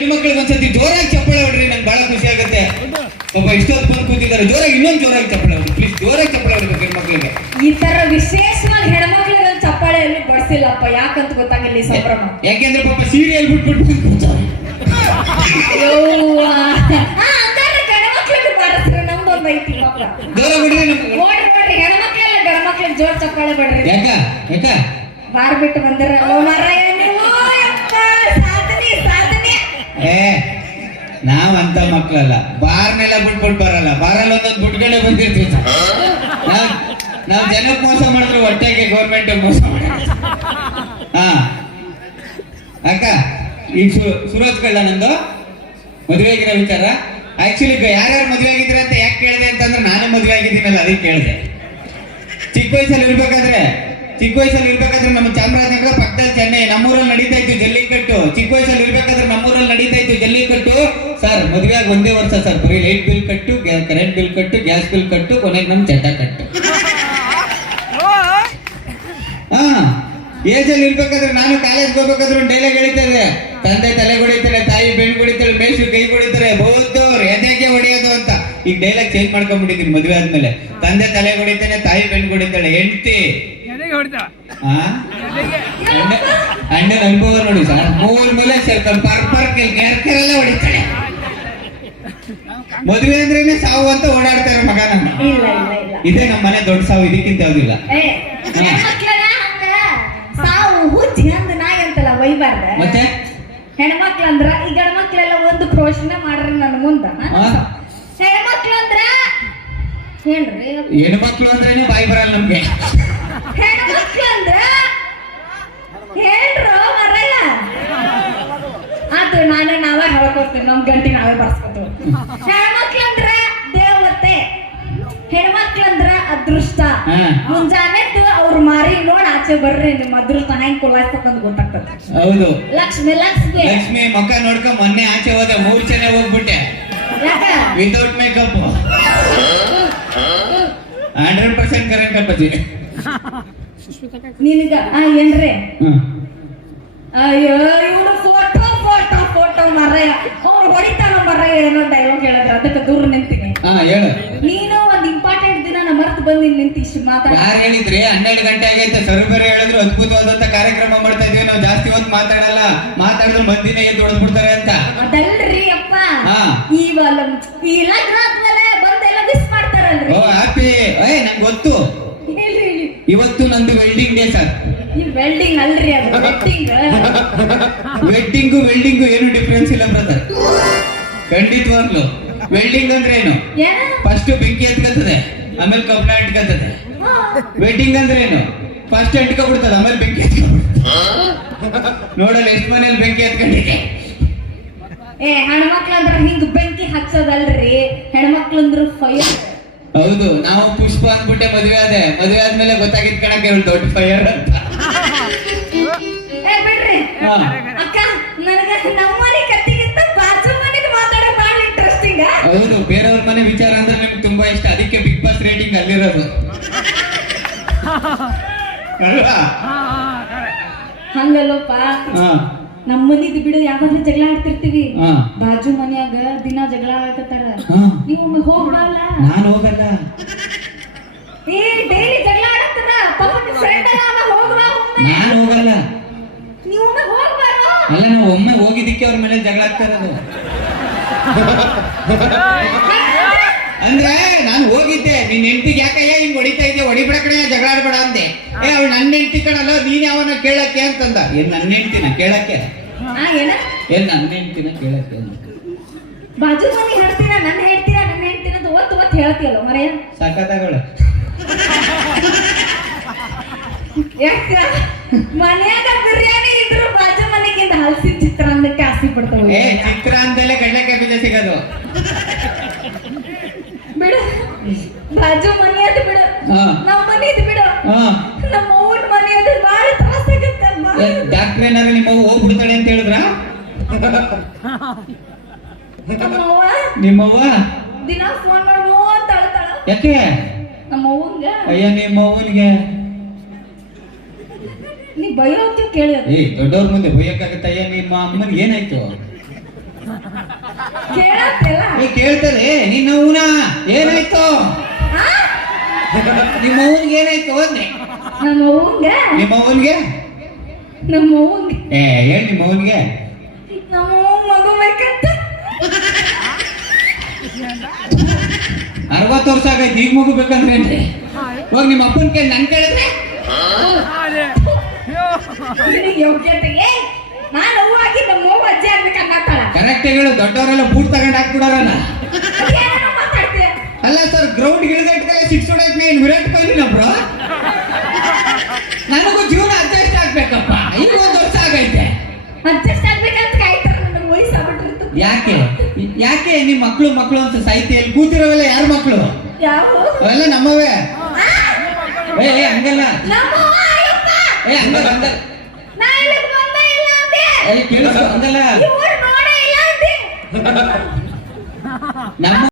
ಮಕ್ಕಳಿಗೆ ಒಂದ್ಸತಿ ಜೋರಾಗಿ ಚಪ್ಪಳೆ ಹೊಡ್ರಿ ನಂಗೆ ಬಹಳ ಖುಷಿ ಆಗುತ್ತೆ. ಒಬ್ಬ ಇಷ್ಟೊತ್ತು ಬಂದು ಕೂತಿದ್ದಾರೆ ಜೋರಾಗಿ ಇನ್ನೊಂದು ಜೋರಾಗಿ ಚಪ್ಪಳೆ ಹೊಡ್ರಿ ಪ್ಲೀಸ್ ಜೋರಾಗಿ ಚಪ್ಪಳೆ ಹೊಡ್ಬೇಕು ಹೆಣ್ಮಕ್ಳಿಗೆ ಈ ತರ ವಿಶೇಷವಾಗಿ ಹೆಣ್ಮಕ್ಳಿಗೆ ಚಪ್ಪಾಳೆಯಲ್ಲಿ ಬಡಿಸಿಲ್ಲಪ್ಪ ಯಾಕಂತ ಗೊತ್ತಾಗಿಲ್ಲ ಈ ಸಂಭ್ರಮ? ಯಾಕೆಂದ್ರೆ ಪಾಪ ಸೀರಿಯಲ್ ಬಿಟ್ಬಿಟ್ಟು ಜೋರ್ ಚಪ್ಪಾಳೆ ಬಡ್ರಿ. ಯಾಕ? ಯಾಕ? ಬಾರ್ ಬಿಟ್ಟು ಬಂದಿರ ಮರಯ್ಯ ಏ, ನಾವಂತ ಮಕ್ಕಳಲ್ಲ. ಬಾರ್ನೆಲ್ಲ ಬಿಟ್ಬಿಟ್ಟು ಬರಲ್ಲ. ಬಾರಲ್ಲಿ ಒಂದೊಂದು ಬಿಟ್ಗಡೆ ಬಂದಿರ್ತೀವಿ ನಾವ್ ನಾವ್ ಜನಕ್ಕೆ ಮೋಸ ಮಾಡಿದ್ರು, ಹೊಟ್ಟೆಗೆ ಗೌರ್ಮೆಂಟ್ ಮೋಸ ಮಾಡಿ ಹಾ. ಅಕ್ಕ ಈಗ ಸುರೋಜ್ ಕಳ್ಳ ನಂದು ಮದುವೆ ಆಗಿರೋ ವಿಚಾರ. ಆಕ್ಚುಲಿ ಯಾರ್ಯಾರು ಮದುವೆ ಆಗಿದ್ರೆ ಅಂತ ಯಾಕೆ ಕೇಳಿದೆ ಅಂತಂದ್ರೆ ನಾನೇ ಮದುವೆ ಆಗಿದ್ದೀನಲ್ಲ, ಅದಕ್ಕೆ ಕೇಳಿದೆ. ಚಿಕ್ಕ ವಯಸ್ಸಲ್ಲಿ ಇರ್ಬೇಕಾದ್ರೆ ಚಿಕ್ಕ ವಯಸ್ಸಲ್ಲಿ ಇರ್ಬೇಕಾದ್ರೆ ನಮ್ಮ ಚಾಮರಾಜನಗರ ಪಕ್ಕದಲ್ಲಿ ಚೆನ್ನೈ, ನಮ್ಮೂರಲ್ಲಿ ನಡೀತಾ ಇತ್ತು ಜಲ್ಲಿಕಟ್ಟು. ಚಿಕ್ಕ ವಯಸ್ಸಲ್ಲಿ ಇರ್ಬೇಕಾದ್ರೆ ನಮ್ಮೂರಲ್ಲಿ ನಡೀತಾ ಇತ್ತು ಜಲ್ಲಿಕಟ್ಟು. ಸರ್ ಮದುವೆ ಆಗಿ ಒಂದೇ ವರ್ಷ ಸರ್, ಬರೀ ಲೈಟ್ ಬಿಲ್ ಕಟ್ಟು ಕರೆಂಟ್ ಬಿಲ್ ಕಟ್ಟು ಗ್ಯಾಸ್ ಬಿಲ್ ಕಟ್ಟು, ಕೊನೆಗೆ ನಮ್ಮ ಚಟ ಕಟ್ಟು. ಹಾ ಏಜಲ್ಲಿ ಇರ್ಬೇಕಾದ್ರೆ ನಾನು ಕಾಲೇಜ್ಗೆ ಹೋಗ್ಬೇಕಾದ್ರೆ ಒಂದು ಡೈಲಾಗ್ ಹೇಳ್ತಾರೆ. ತಂದೆ ತಲೆ ಹೊಡಿತಾರೆ ತಾಯಿ ಬೆಣ್ ಹೊಡಿತಾಳೆ ಮೇಷು ಕೈ ಹೊಡಿತಾರೆ ಬಹುದವ್ರು ಎದೆಗೆ ಹೊಡೆಯೋದು ಅಂತ. ಈಗ ಡೈಲಾಗ್ ಚೇಂಜ್ ಮಾಡ್ಕೊಂಡ್ಬಿಟ್ಟಿದ್ದೀನಿ ಮದುವೆ ಆದ್ಮೇಲೆ. ತಂದೆ ತಲೆ ಹೊಡಿತಾನೆ ತಾಯಿ ಬೆಣ್ ಹೊಡಿತಾಳೆ ಹೆಂಡತಿ. ಅಣ್ಣನ ಅನುಭವ ನೋಡಿ ಸರ್ ಮೂರ್ ಮೇಲೆ ಸೇರ್ಕೊಂಡು ಪರ್ ಪರ್ ಕೆರ್ಕೆರೆಲ್ಲ ಹೊಡಿತಾಳೆ. ಮದುವೆ ಅಂದ್ರೇನೆ ಸಾವು ಅಂತ ಓಡಾಡ್ತಾರೆ ಮಗ ನಮ್ಮ. ಇಲ್ಲ ಇಲ್ಲ ಇಲ್ಲ. ಇದೇ ನಮ್ಮ ಮನೆ ದೊಡ್ಡ ಸಾವು ಇದಕ್ಕಿಂತ ಯಾವ್ದಿಲ್ಲ ಸಾವು ಹುಚ್ಚಿ ಹಂಗ ನಾಯಿ ಅಂತಲ್ಲ ಬೈಬಾರ್ದ ಮತ್ತೆ? ಹೆಣ್ಮಕ್ಳಂದ್ರ ಈ ಗಂಡ್ಮಕ್ಳೆಲ್ಲ ಒಂದು ಕ್ರೋಶನ ಮಾಡ್ರಿ ನನ್ ಮುಂದ. ಹೆಣ್ಮಕ್ಳು ಅಂದ್ರ ಹೇಳ್ರಿ ಹೆಣ್ಮಕ್ಳು ಅಂದ್ರೇನೆ ಬಾಯಿ ಬರಲ್ಲ ನಮ್ಗೆ. ಗಂಟಿ ನಾವೇ ಬರ್ಸ್ಕೊತೀವಿ. ಹೆಣ್ಮಕ್ಳಂದ್ರ ದೇವತೆ. ಹೆಣ್ಮಕ್ಳಂದ್ರ ಅದೃಷ್ಟ. ಮುಂಜಾನೆ ಮುಂಜಾನೆದ್ದು ಅವ್ರ ಮಾರಿ ನೋಡ್ ಆಚೆ ಬರ್ರಿ ನಿಮ್ಮ ಅದೃಷ್ಟ ಹೆಂಗ್ ಕೊಡ್ಲಾಯ್ತಕ್ಕಂತ ಗೊತ್ತಾಗ್ತದೆ. ಹೌದು. ಲಕ್ಷ್ಮಿ ಲಕ್ಷ್ಮಿ. ಲಕ್ಷ್ಮಿ ಮಕ್ಕ ನೋಡ್ಕೊ ಮೊನ್ನೆ ಆಚೆ ಹೋದ ಮೂರ್ ಜನ ಹೋಗ್ಬಿಟ್ಟೆ without makeup hundred percent current ಅಪ್ಪಾಜಿ. ನಿನಗ ಏನ್ರಿ. ಅಯ್ಯೋ ಫೋಟೋ ಮರಯ್ಯ ಅವ್ರು ಹೊಡಿತಾನ ಮರಯ್ಯ ಏನೋ ಡೈಲಾಗ್ ಹೇಳಿದ್ರೆ ಅದಕ್ಕೆ ದೂರ ನಿಂತೀನಿ. ಹಾ ಹೇಳು. ನೀನು ಒಂದ್ ಇಂಪಾರ್ಟೆಂಟ್ ದಿನ ಮರ್ತ್ ಮರ್ತು ಬಂದು ನಿಂತಿ ಇಷ್ಟು ಮಾತಾಡ. ಯಾರು ಹೇಳಿದ್ರಿ? ಹನ್ನೆರಡು ಗಂಟೆ ಆಗೈತೆ ಸರ್ ಬೇರೆ ಹೇಳಿದ್ರು ಅದ್ಭುತವಾದಂತ ಕಾರ್ಯಕ್ರಮ ಮಾಡ್ತಾ ಇದೀವಿ ನಾವು ಜಾಸ್ತಿ ಹೊತ್ತು ಮಾತಾಡಲ್ಲ. ಮಾತಾಡಿದ್ರೆ ಮಂದಿನ ಎದ್ದು ಹೊಡೆದ್ಬಿಡ್ತಾರೆ ಅಂತ. ಅದಲ್ರಿ ಅಪ್ಪ. ಹಾ. ಇವಾಗ ಈ ಲಗ್ನ ಆದ್ಮೇಲೆ ಬಂದೆಲ್ಲ ಮಿಸ್ ಮಾಡ್ತಾರಲ್ರಿ. ಓ ಹ್ಯಾಪಿ ಏ ನಂಗೆ ಗೊತ್ತು. ಹೇಳ್ರಿ ಇವತ್ತು ನಂದು ವೆಲ್ಡಿಂಗ್ ಡೇ ಸರ್ ಈ ವೆಲ್ಡಿಂಗ್ ಅಲ್ರಿ ಅದು ವೆಟ್ಟಿಂಗ್ ವೆಡ್ಡಿಂಗು ವೆಲ್ಡಿಂಗು ಏನು ಡಿಫ್ರೆನ್ಸ್ ಇಲ್ಲ ಬ್ರದರ್ ಖಂಡಿತವಾಗ್ಲು. ವೆಲ್ಡಿಂಗ್ ಅಂದ್ರೆ ಏನು? ಫಸ್ಟ್ ಬೆಂಕಿ ಎತ್ಕತ್ತದೆ ಆಮೇಲೆ ಕಬ್ಬಣ ಇಟ್ಕತ್ತದೆ ಹಾ. ವೆಡ್ಡಿಂಗ್ ಅಂದ್ರೆ ಏನು? ಫಸ್ಟ್ ಬಿಡ್ತದೆ ಆಮೇಲೆ ಬೆಂಕಿ ಎತ್ಕೊಂಡ್ಬಿಡ್ತದೆ ನೋಡಲ್ಲ ಎಷ್ಟು ಮನೇಲಿ ಬೆಂಕಿ ಎತ್ಕೊಂಡಿದೆ ಏ ಹೆಣ್ಮಕ್ಳಂದ್ರ ಹಿಂಗ್ ಬೆಂಕಿ ಹಚ್ಚೋದಲ್ರಿ. ಹೆಣ್ಮಕ್ಳಂದ್ರ ಫೈರ್ ಹೌದು ನಾವು ಪುಷ್ಪ ಅಂದ್ಬಿಟ್ಟೆ ಮದುವೆ ಆದೆ. ಮದುವೆ ಆದ್ಮೇಲೆ ಗೊತ್ತಾಗಿದ್ ಕಣಕ್ಕೆ ದೊಡ್ಡ ಫೈರ್ ಅಂತ. ಅಕ್ಕ ನನಗ ನಮ್ಮನೆ ಕತ್ತಿಗಿಂತ ಬಾಜು ಮನೆಗೆ ಮಾತಾಡೋ ಭಾಳ ಇಂಟ್ರೆಸ್ಟಿಂಗ್ ಹೌದು ಬೇರೆಯವ್ರ ಮನೆ ವಿಚಾರ ಅಂದ್ರೆ ನಿಮ್ಗೆ ತುಂಬಾ ಇಷ್ಟ. ಅದಕ್ಕೆ ಬಿಗ್ ಬಾಸ್ ರೇಟಿಂಗ್ ಅಲ್ಲಿರೋದು? ಹಂಗಲ್ಲಪ್ಪ. ಹಾ. ನಮ್ಮ ಮನಿದ್ ಬಿಡು ಯಾವಾಗ್ಲೂ ಜಗಳ ಆಡ್ತಿರ್ತೀವಿ. ಬಾಜು ಮನ್ಯಾಗ ದಿನ ಜಗಳ ಆಡಕತ್ತಾರ. ನೀವು ಒಮ್ಮೆ ನಾನು ಹೋಗಲ್ಲ. ಏ ಡೈಲಿ ಜಗಳ ಆಡತ್ತಾರ ಪಾಪ ನಿಮ್ ಫ್ರೆಂಡ್ ಅಲ್ಲ ಹೋಗ್ಬಾ ನಾನು ಹೋಗಲ್ಲ ನೀವು ಒಮ್ಮೆ ಹೋಗ್ಬಾರೋ ಅಲ್ಲ ನಾವು ಒಮ್ಮೆ ಹೋಗಿದ್ದಕ್ಕೆ ಅವ್ರ ಮೇಲೆ ಜಗಳ ಆಗ್ತಾ ಇರೋದು. ಅಂದ್ರೆ ನಾನು ಹೋಗಿದ್ದೆ ನಿನ್ ಹೆಂಡತಿಗೆ ಯಾಕಯ್ಯ ಹಿಂಗ್ ಹೊಡಿತಾ ಇದ್ದೆ ಹೊಡಿಬೇಡ ಕಡೆ ಜಗಳ ಆಡ್ಬೇಡ ಅಂದೆ. ಏ ಅವ್ಳು ನನ್ನ ಹೆಂಡತಿ ಕಣಲ್ಲ ನೀನ್ ಯಾವನ ಕೇಳಕ್ಕೆ ಅಂತಂದ. ಏನ್ ನನ್ನ ಹೆಂಡತಿನ ಕೇಳಕ್ಕೆ? ಏನ? ನನ್ನ ಹೆಂಡತಿನ ಕೇಳಕ್ಕೆ. ಬಾಜು ಮನೆ ಹೇಳ್ತೀರ? ನನ್ನ ಹೇಳ್ತೀರ? ನನ್ನ ಹೇಳ್ತೀರ ಅಂತ ಒತ್ತು ಒತ್ತು ಹೇಳ್ತೀಯಲ್ಲ ಮರೆಯ? ಸಖತ್ತಾಗಳು ಯಾಕ? ಪಡ್ತಾವ ಏ ಚಿತ್ರ ಅಂತಲೇ ಕಡ್ಲೆಕಾಯಿ ಬೀಜ ಸಿಗೋದು. ಬಿಡು. ಬಾಜು ಮನೆ ಅದು ಬಿಡು. ಹಾ. ನಮ್ಮ ಮನೆ ಇದು ಬಿಡು. ಹಾ. ನಮ್ಮ ಅವ್ವನ ಮನೆ ಅದು ಬಾಳ ತ್ರಾಸ ಡಾಕ್ಟರ್ ಏನಾದ್ರು ನಿಮ್ಮ ಅವ್ವ ಹೋಗ್ಬಿಡ್ತಾಳೆ ಅಂತ ಹೇಳಿದ್ರ? ನಮ್ಮ ಅವ್ವ ನಿಮ್ಮವ್ವ? ದಿನ ಫೋನ್ ಮಾಡುವ ಅಂತ ಅಳ್ತಾಳ. ಯಾಕೆ? ನಮ್ಮ ಅವ್ವಂಗ ಅಯ್ಯ ನಿಮ್ಮ ಅವ್ವನಿಗೆ ನೀ ಅಂತ ಕೇಳಿ ಏ ದೊಡ್ಡವ್ರ ಮುಂದೆ ಬೈಯಕ್ಕಾಗತ್ತಯ್ಯ ನಿಮ್ಮ ಅಮ್ಮನಿಗೆ ಏನಾಯ್ತು? ಕೇಳತ್ತಲ್ಲ? ನೀ ಕೇಳ್ತದೆ ನಿನ್ನ ಅವ್ನ ಏನಾಯ್ತು? ನಿಮ್ಮ ಅವ್ನಿಗೆ ಏನಾಯ್ತು? ಅಂದೆ ನಮ್ಮ ಅವ್ವಂಗ ನಿಮ್ಮ ಅವ್ವನ್ಗೆ ನಮ್ಮ ಅವ್ವಂಗ ಏ ಹೇಳಿ ನಿಮ್ಮ ಅವ್ನಿಗೆ ನಮ್ಮ ಅವ್ವ ಮಗು ಬೇಕಂತ ಅರವತ್ತು ವರ್ಷ ಆಗೈತೆ ಈಗ ಮಗು ಬೇಕಂದ್ರೆ? ಹೋಗಿ ನಿಮ್ಮ ಅಪ್ಪನ ಕೇಳಿ ನನ್ ಕೇಳಿದ್ರೆ? ಯೋಗ್ಯತೆಗೆ ನಾನು ಆಗಿ ನಮ್ಮ ಅವ್ವ ಅಜ್ಜಿ ಆಗ್ಬೇಕು ಅನ್ನತ್ತಾಳ ಕರೆಕ್ಟ್ ಹೇಳು ದೊಡ್ಡವರೆಲ್ಲ ಬೂಟ್ ತಗೊಂಡ್ ಹಾಕ್ಬಿಡೋರಲ್ಲ. ಅಲ್ಲ ಸರ್ ಗ್ರೌಂಡ್ ಇಳಿದಟ್ಕಲ್ಲ ಸಿಕ್ಸ್ ಹೊಡೆದ್ನ ಏನು ವಿರಾಟ್ ಕೊಹ್ಲಿ ಬ್ರೋ ನನಗೂ ಜೀವನ ಅಡ್ಜಸ್ಟ್ ಆಗ್ಬೇಕಪ್ಪ. ಈಗ ಒಂದು ವರ್ಷ ಆಗೈತೆ. ಅಡ್ಜಸ್ಟ್ ಆಗ್ಬೇಕಂತ ಕಾಯ್ತಾರ ನನ್ನ ಯಾಕೆ? ಯಾಕೆ? ನಿಮ್ಮ ಮಕ್ಳು ಮಕ್ಳು ಅಂತ ಸಾಹಿತ್ಯಲ್ಲಿ ಕೂತಿರೋವೆಲ್ಲ ಯಾರ ಮಕ್ಳು? ಯಾವ ಅವೆಲ್ಲ ನಮ್ಮವೇ. ಏ ಹಂಗಲ್ಲ. ಏ ಹಂಗಲ್ಲ ಹಂಗಲ್ಲ ನಾ ಇಲ್ಲಿಗೆ ಬಂದೇ ಇಲ್ಲ ಅಂದೆ. ಏ ಕೇಳಿಸ್ಕೊ ಹಂಗಲ್ಲ ಇವ್ರು ನೋಡೇ ಇಲ್ಲ ಅಂದೆ. ನಮ್ಮ